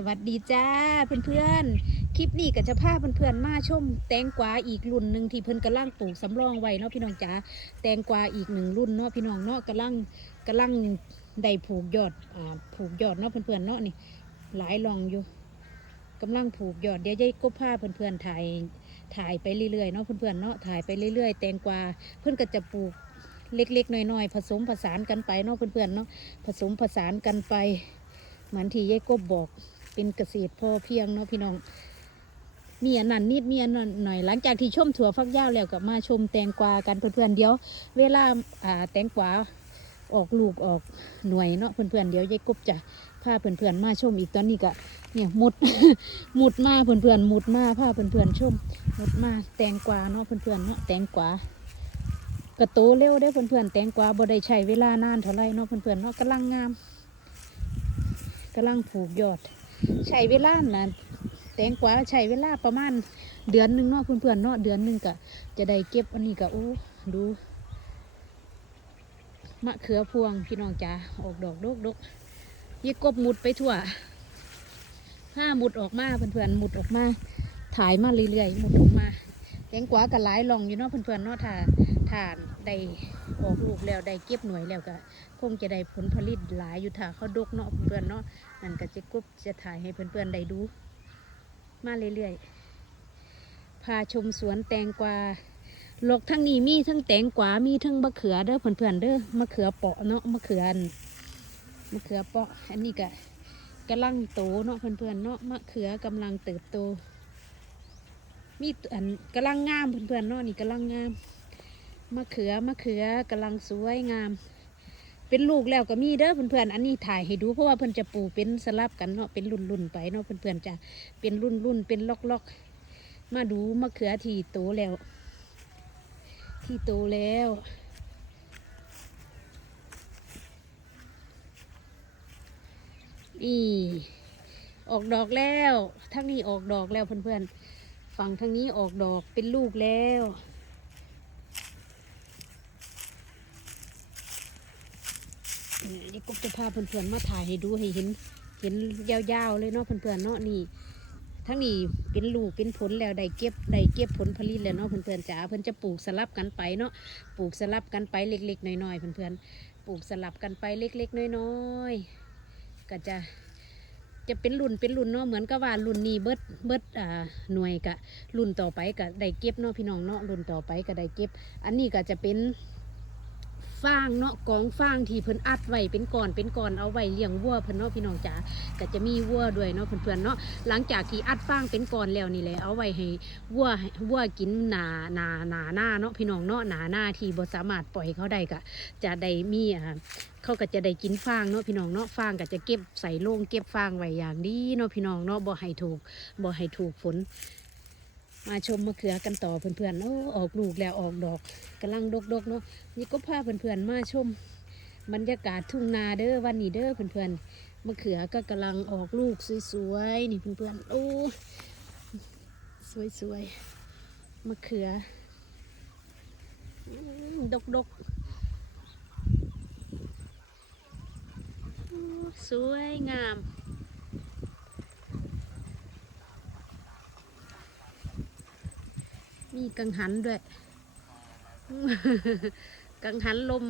สวัสดีจ้าเพื่อนๆ คลิปนี้ก็จะพาเพื่อนๆมาชม แตงกวาอีกรุ่นหนึ่งที่เพิ่อนกำลังปลูกสำรองไว้เนาะพี่น้องจ๋าแตงกวาอีกหนึ่งรุ่นเนาะพี่น้องเนาะกำลังกำลังได้ผูกยอดอ่าผูกยอดเนาะเพื่อนๆเนาะนี่หลายลองอยู่กำลังผูกยอดเดี๋ยวจะก็พาเพื่อนๆถ่ายถ่ายไปเรื่อยๆเนาะเพื่อนๆเนาะถ่ายไปเรื่อยๆ แตงกวาเพื่อนก็จะปลูกเล็กๆน้อยๆผสมผสานกันไปเนาะเพื่อนๆเนาะผสมผสานกันไปเหมือนที่ยายกบบอก เป็นเกษตรพอเพียงเนาะพี่น้องมีอันนั้นนิดมีอันนั้นหน่อยหลังจากที่ชมถั่วฟักยาวแล้วก็มาชมแตงกวากันเพื่อนๆเดี๋ยว เวลาอ่าแตงกวาออกลูกออกหน่วยเนาะเพื่อนๆเดี๋ยวยายกบจะพาเพื่อนๆมาชมอีกตอนนี้ก็เนี่ยมุดมุดมาเพื่อนๆมุดมาพาเพื่อนๆชมมุดมาแตงกวาเนาะเพื่อนๆเนาะแตงกวากระโตเร็วได้อเพื่อนๆแตงกวาบ่ได้ใช้เวลานานเท่าไรเนาะเพื่อนๆเนาะกำลังงามกำลังผูกยอด ใช้เวลานะแตงกวาใช้เวลาประมาณเดือนหนึ่งเนาะเพื่อนๆเนาะเดือนหนึ่งก็จะได้เก็บอันนี้ก็โอ้ดูมะเขือพวงพี่น้องจ๋าออกดอกดกดกยี่กบมุดไปทั่วห้ามุดออกมาเพื่อนๆมุดออกมาถ่ายมาเรื่อยๆมุดออกมา แตงกวาก็หลายลองอยู่เนาะเพื่อนๆเนาะถ้าถ้าได้ออกลูกแล้วได้เก็บหน่วยแล้วก็คงจะได้ผลผลิตหลายอยู่ถ้าเขาดกเนาะเพื่อนๆเนาะนั่นก็จะกบจะถ่ายให้เพื่อนๆได้ดู มาเรื่อยๆพาชมสวนแตงกวาหลกทั้งนี้มีทั้งแตงกวา มีทั้งมะเขือเด้อเพื่อนๆเด้อมะเขือเปาะเนาะมะเขืออันมะเขือเปาะอันนี้ก็กำลังโตเนาะเพื่อนๆเนาะมะเขือกำลังเติบโต มีอันกำลังงามเพื่อนๆเนาะนี่กำลังงามมะเขือมะเขือกำลังสวยงาม เป็นลูกแล้วก็มีเด้อเพื่อนๆอันนี้ถ่ายให้ดูเพราะว่าเพื่อนจะปลูกเป็นสลับกันเนาะเป็นรุ่นๆไปเนาะเพื่อนๆจะเป็นรุ่นๆเป็นล็อกๆ มาดูมะเขือที่โตแล้ว ที่โตแล้วนี่ออกดอกแล้วทั้งนี้ออกดอกแล้วเพื่อนๆ ฝั่งทางนี้ออกดอกเป็นลูกแล้วนี่นี่ก็จะพาเพื่อนๆมาถ่ายให้ดูให้เห็น เห็นยาวๆเลยเนาะเพื่อนๆเนาะนี่ทั้งนี้เป็นลูกเป็นผลแล้วได้เก็บได้เก็บผลผลิตแล้วเนาะเพื่อนๆจ๋าเพื่อนจะปลูกสลับกันไปเนาะปลูกสลับกันไปเล็กๆน้อยๆเพื่อนๆปลูกสลับกันไปเล็กๆน้อยๆก็จะ จะเป็นรุ่นเป็นรุ่นเนาะเหมือนกับว่ารุ่นนี้เบิดเบิดอ่าหน่วยกะรุ่นต่อไปก็ได้เก็บเนาะพี่น้องเนาะรุ่นต่อไปก็ได้เก็บ อันนี้ก็จะเป็น ฟางเนาะกองฟางที่เพิ่นอัดไว้เป็นก่อนเป็นก่อนเอาไว้เลี้ยงวัวเพิ่นเนาะพี่น้องจ๋าก็จะมีวัวด้วยเนาะเพื่อนๆเนาะหลังจากที่อัดฟางเป็นก้อนแล้วนี่แหละเอาไว้ให้วัววัวกินหนาหนาหนาหน้าเนาะพี่น้องเนาะหนาหน้าที่บ่สามารถปล่อยเขาได้ก็จะได้มีอ่าเขาก็จะได้กินฟางเนาะพี่น้องเนาะฟางก็จะเก็บใส่โล่งเก็บฟางไว้อย่างดีเนาะพี่น้องเนาะบ่ให้ถูกบ่ให้ถูกฝน มาชมมะเขือกันต่อเพื่อนๆโอ้ออกลูกแล้วออกดอกกำลังดกๆเนาะนี่ก็พาเพื่อนๆมาชม บรรยากาศทุ่งนาเด้อวันนี้เด้อเพื่อนๆมะเขือก็กำลังออกลูกสวยๆนี่เพื่อนๆโอ้สวยๆมะเขือดกดกๆโอ้สวยงาม มีกังหันด้วย กังหันลม